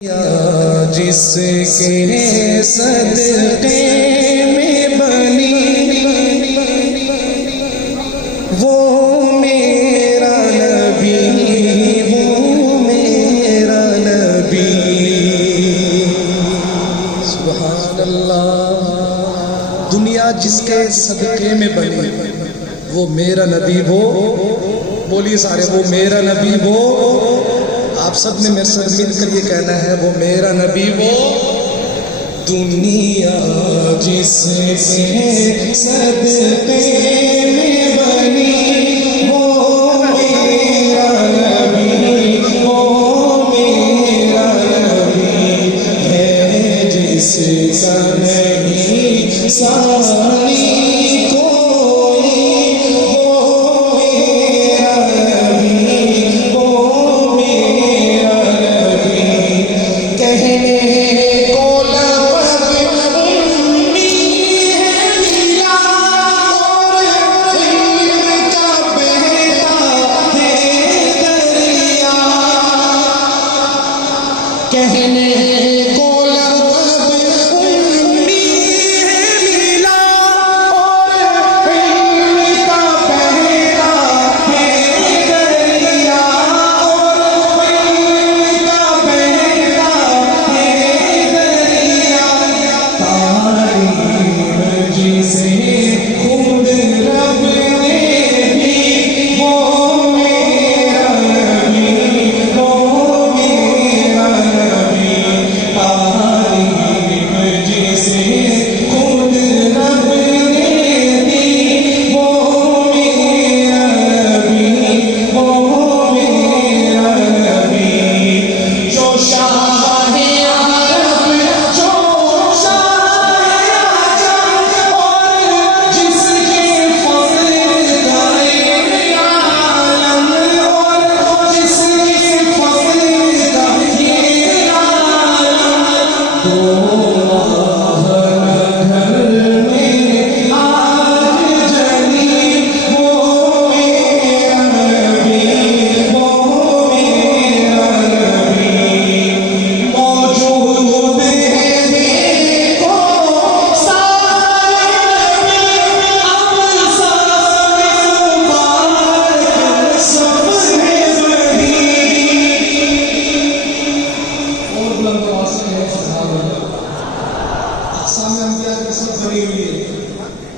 جس کے صدقے میں بنی وہ میرا نبی، وہ میرا نبی۔ سبحان اللہ۔ دنیا جس کے صدقے میں بنی وہ میرا نبی، وہ بولیے سارے، وہ میرا نبی، وہ آپ سب نے میرے ساتھ مل کر یہ کہنا ہے، وہ میرا نبی، وہ دنیا جس کے صدقے میں بنی وہ میرا نبی، وہ میرا نبی ہے، جس کا نہیں ثانی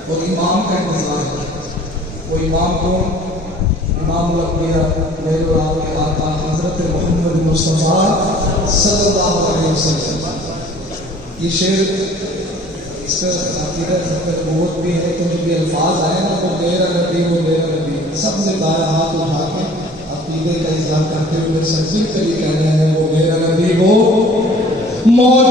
اور امام کا انتظار ہے۔ وہ امام کو امام الانبیاء میرے اور آپ کے آقا حضرت محمد مصطفیٰ صلی اللہ علیہ وسلم۔ یہ شعر اس کا عقیدت نبوت بھی ہے، تو جب یہ الفاظ آئے نا، وہ میرا نبی، وہ میرا نبی، سب نے دائیں ہاتھ اٹھا کے عقیدے کا اظہار کرتے ہوئے سچی کر یہ کہنا ہے، وہ میرا نبی، وہ موجود